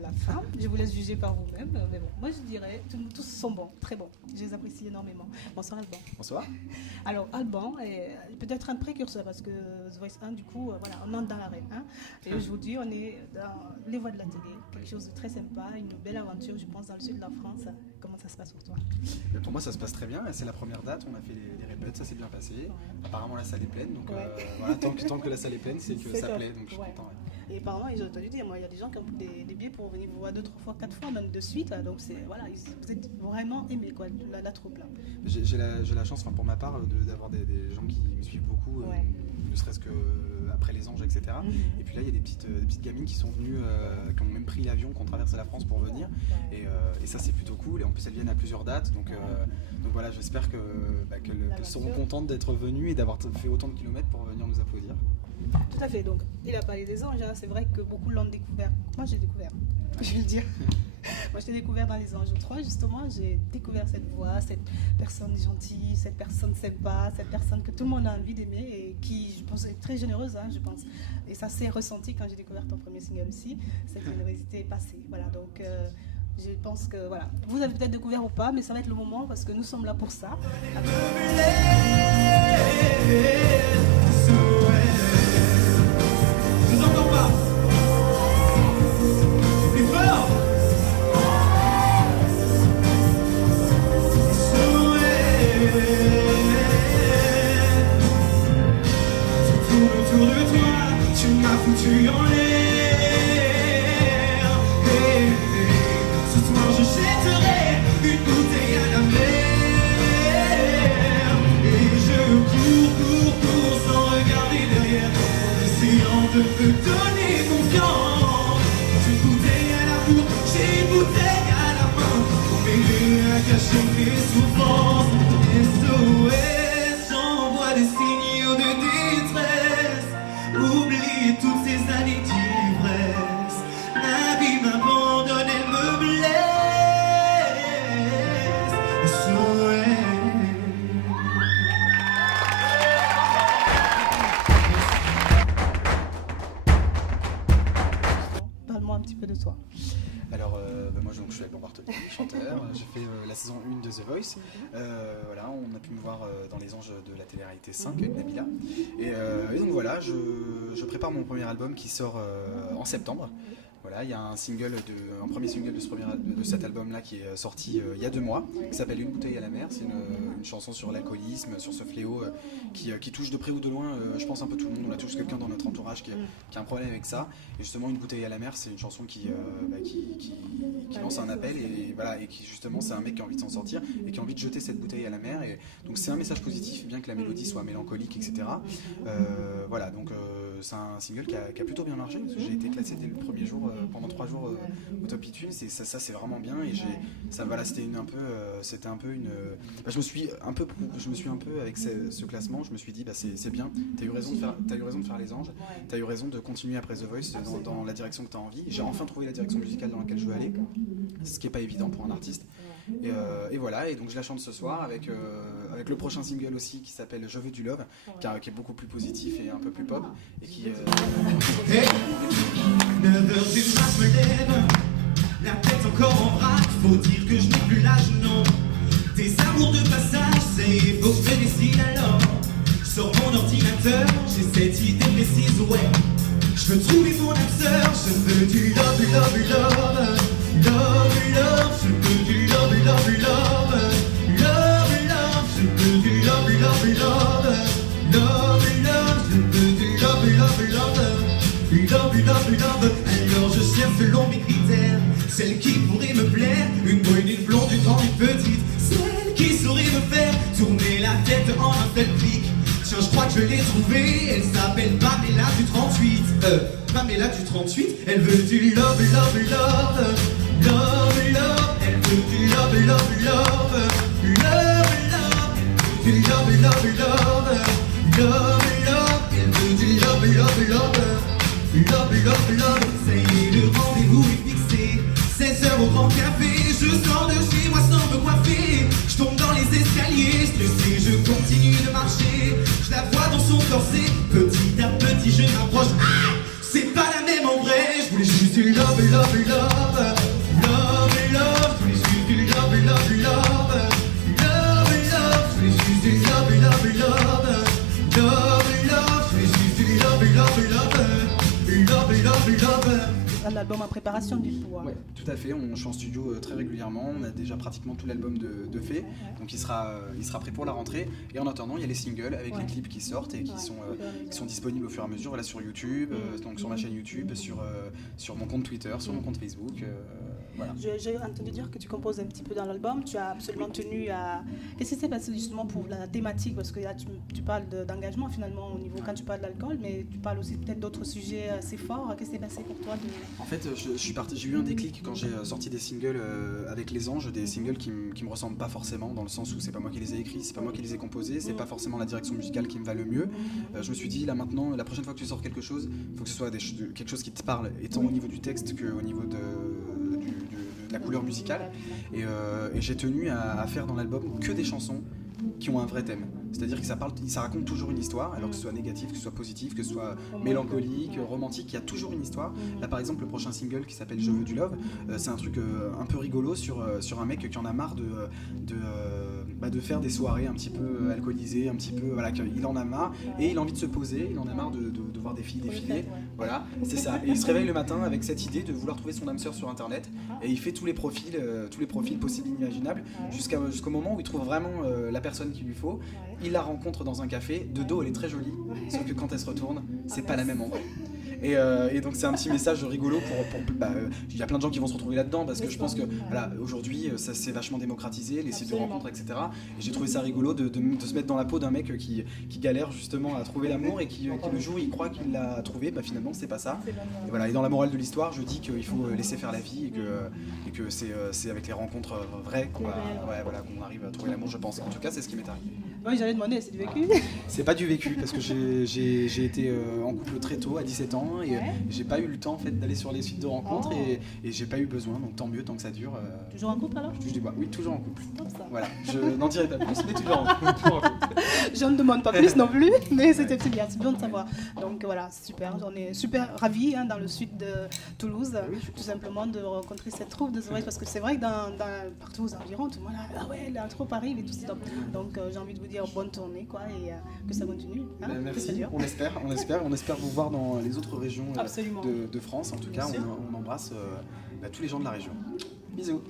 la fin. Je vous laisse juger par vous-même. Mais bon, moi je dirais, tous sont bons, très bons. Je les apprécie énormément. Bonsoir Alban. Bonsoir. Alors Alban est peut-être un précurseur parce que The Voice 1, du coup, voilà, on entre dans l'arène. Hein, et aujourd'hui, on est dans les voies de la télé. Quelque chose de très sympa, une belle aventure, je pense, dans le sud de la France. Comment ça se passe pour toi? Pour moi, ça se passe très bien. C'est la première date. On a fait les répètes, ça s'est bien passé. Ouais. Apparemment, la salle est pleine. Donc voilà, tant que la salle est pleine, c'est que ça plaît. Donc je suis content. Ouais. Et apparemment, ils ont entendu dire, moi, il y a des gens qui ont des billets pour venir vous voir 2, 3 fois, 4 fois, même de suite. Donc voilà, vous êtes vraiment aimés, quoi, la troupe là. J'ai la chance, pour ma part, d'avoir des gens qui me suivent beaucoup, ne serait-ce que après les anges, etc. Et puis là, il y a des petites gamines qui sont venues, qui ont même pris l'avion, qui ont traversé la France pour venir. Et ça, c'est plutôt cool. Et en plus, elles viennent à plusieurs dates. Donc voilà, j'espère qu'elles seront contentes d'être venues et d'avoir fait autant de kilomètres pour venir nous applaudir. Tout à fait. Donc, il a parlé des anges. Hein. C'est vrai que beaucoup l'ont découvert. Moi, j'ai découvert. Je vais le dire. Moi, je t'ai découvert dans Les Anges 3, justement. J'ai découvert cette voix, cette personne gentille, cette personne sympa, cette personne que tout le monde a envie d'aimer et qui, je pense, est très généreuse, hein, je pense. Et ça s'est ressenti quand j'ai découvert ton premier single aussi. Cette générosité est passée. Voilà, donc je pense que, voilà. Vous avez peut-être découvert ou pas, mais ça va être le moment parce que nous sommes là pour ça. Je vous entends pas. Plus fort. Tu tournes autour de toi, tu m'as foutu en l'air. Ce soir je jetterai une bouteille à la mer. Et je cours sans regarder derrière, essayant de te donner confiance. J'ai une bouteille à la bouche, j'ai une bouteille à la main, pour m'aider à cacher mes souffrances. SOS, j'envoie des signaux de détresse. Oublie toutes ces années d'ivresse. La vie m'abandonne, elle me blesse. SOS. Parle-moi un petit peu de toi. Alors, moi je suis Alban Bartoli, chanteur. J'ai fait la saison 1 de The Voice. Voilà, on a pu me voir dans Les Anges de la télé-réalité 5 avec Nabila. Et donc voilà, je prépare mon premier album qui sort en septembre. Voilà, il y a un premier single de cet album-là qui est sorti il y a 2 mois, qui s'appelle Une bouteille à la mer. C'est une chanson sur l'alcoolisme, sur ce fléau qui touche de près ou de loin, je pense un peu tout le monde. On a tous quelqu'un dans notre entourage qui a un problème avec ça. Et justement, Une bouteille à la mer, c'est une chanson qui lance un appel et voilà, et qui justement, c'est un mec qui a envie de s'en sortir et qui a envie de jeter cette bouteille à la mer. Et donc c'est un message positif, bien que la mélodie soit mélancolique, etc. Voilà, donc c'est un single qui a plutôt bien marché. J'ai été classé dès le premier jour, pendant 3 jours au Top iTunes, et ça c'est vraiment bien. Et c'était un peu une. Je me suis un peu avec ce classement, je me suis dit c'est bien. T'as eu raison de faire Les Anges. T'as eu raison de continuer après The Voice dans la direction que t'as envie. J'ai enfin trouvé la direction musicale dans laquelle je veux aller, ce qui est pas évident pour un artiste. Et voilà, et donc je la chante ce soir avec le prochain single aussi qui s'appelle Je veux du love, qui est beaucoup plus positif et un peu plus pop et qui Hey, 9h du mat me lève, la tête encore en vrac, faut dire que je n'ai plus l'âge, non. Tes amours de passage, c'est faut que je décide alors. Je sors mon ordinateur, j'ai cette idée précise, ouais. Je veux trouver mon âme sœur, je veux du love, love, love. Love, love, je veux du love, love, love. Love, love, je veux du love, love, love. Love, love, je veux du love, love, love. Love, love, love. Alors je cherche selon mes critères celle qui pourrait me plaire, une brune, une blonde, une grande, une petite, celle qui saurait me faire tourner la tête en un seul clic. Tiens, je crois que je l'ai trouvée, elle s'appelle Pamela du 38. Pamela du 38, elle veut du love, love, love. Love, love, elle veut du love, love, love. Love, love, elle veut du love, love, love. Love, love, elle veut du love, love, love. Love, love, love, ça y est, le rendez-vous est fixé. 16h au grand café, je sors de chez moi sans me coiffer. Je tombe dans les escaliers, stressé, je continue de marcher. Je la vois dans son corset, petit à petit je m'approche. Ah, c'est pas la même en vrai, je voulais juste du love, love, love. un album en préparation du coup. Ouais, tout à fait. Je suis en studio très régulièrement. On a déjà pratiquement tout l'album de fait. Donc il sera prêt pour la rentrée. Et en attendant, il y a les singles avec les clips qui sortent et qui sont disponibles au fur et à mesure. Voilà, sur YouTube, donc sur ma chaîne YouTube, sur mon compte Twitter, sur mon compte Facebook. Voilà. J'ai entendu dire que tu composes un petit peu dans l'album. Tu as absolument tenu à... Qu'est-ce qui s'est passé justement pour la thématique? Parce que là, tu parles d'engagement finalement au niveau quand tu parles de l'alcool, mais tu parles aussi peut-être d'autres sujets assez forts. Qu'est-ce qui s'est passé pour toi En fait, j'ai eu un déclic quand j'ai sorti des singles avec Les Anges, des singles qui me ressemblent pas forcément, dans le sens où c'est pas moi qui les ai écrits, c'est pas moi qui les ai composés, c'est pas forcément la direction musicale qui me va le mieux. Je me suis dit, là maintenant, la prochaine fois que tu sors quelque chose, il faut que ce soit quelque chose qui te parle, tant au niveau du texte qu'au niveau de la couleur musicale. Et j'ai tenu à faire dans l'album que des chansons qui ont un vrai thème. C'est-à-dire que ça raconte toujours une histoire, alors que ce soit négatif, que ce soit positif, que ce soit mélancolique, romantique, il y a toujours une histoire. Là par exemple, le prochain single qui s'appelle Je veux du love, c'est un truc un peu rigolo sur un mec qui en a marre de faire des soirées un petit peu alcoolisées, un petit peu, voilà, qu'il en a marre et il a envie de se poser, il en a marre de voir des filles défiler, voilà, c'est ça. Et il se réveille le matin avec cette idée de vouloir trouver son âme sœur sur internet et il fait tous les profils possibles et imaginables jusqu'au moment où il trouve vraiment la personne qu'il lui faut. Il la rencontre dans un café, de dos elle est très jolie, sauf que quand elle se retourne, c'est pas la même en vrai. Et donc c'est un petit message rigolo il y a plein de gens qui vont se retrouver là-dedans parce que je pense que voilà, aujourd'hui ça s'est vachement démocratisé, les sites de rencontres, etc. Et j'ai trouvé ça rigolo de se mettre dans la peau d'un mec qui galère justement à trouver l'amour et qui le jour où il croit qu'il l'a trouvé, finalement c'est pas ça. Et voilà, et dans la morale de l'histoire, je dis qu'il faut laisser faire la vie et que c'est avec les rencontres vraies qu'on arrive à trouver l'amour, je pense. En tout cas, c'est ce qui m'est arrivé. Oui, j'allais demander, c'est du vécu? C'est pas du vécu parce que j'ai été en couple très tôt, à 17 ans, et j'ai pas eu le temps en fait d'aller sur les sites de rencontres et j'ai pas eu besoin, donc tant mieux, tant que ça dure. Toujours en couple alors? Je touche du bois. Oui, toujours en couple. Top, ça. Voilà, je n'en dirai pas plus, mais toujours en couple. Je ne demande pas plus non plus, mais c'était bien, c'est bien de savoir. Donc voilà, c'est super, j'en ai super ravi dans le sud de Toulouse, tout simplement de rencontrer cette troupe de The Voice, parce que c'est vrai que partout aux environs, tout le monde a, ah ouais, la troupe arrive et tout, c'est top. Donc j'ai envie de vous dire bonne tournée quoi, et que ça continue. Hein, merci, on espère vous voir dans les autres régions de France. En tout cas, on embrasse tous les gens de la région. Bisous.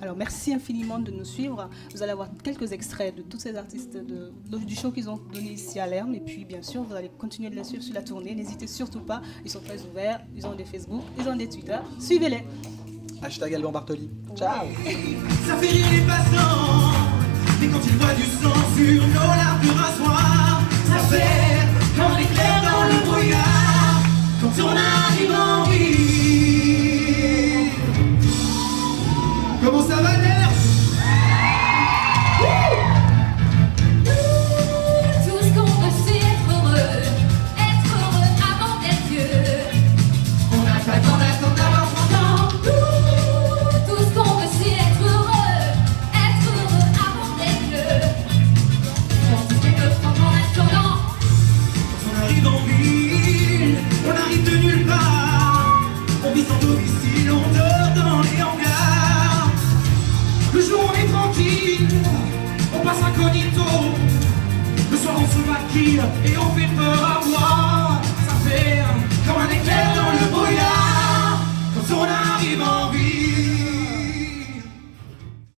Alors merci infiniment de nous suivre. Vous allez avoir quelques extraits de tous ces artistes du show qu'ils ont donné ici à l'Herme. Et puis bien sûr, vous allez continuer de les suivre sur la tournée. N'hésitez surtout pas, ils sont très ouverts, ils ont des Facebook, ils ont des Twitter. Suivez-les. #Alban Bartoli. Ciao. Ça fait rire les passants, mais quand ils voient du sang sur nos larmes de rasoir, ça fait comme l'éclair dans le brouillard, quand on arrive en ville. Comment ça va l'air? Tout ce qu'on veut c'est être heureux avant d'être vieux. On n'a pas le temps d'attendre d'avoir 30 ans. Tout ce qu'on veut c'est être heureux avant d'être vieux. On se fait que prendre en attendant. Quand on arrive en ville, on arrive de nulle part. On vit sans domicile, on dort dans les hangars. Le jour on est tranquille, on passe incognito. Le soir on se maquille et on fait peur à voir.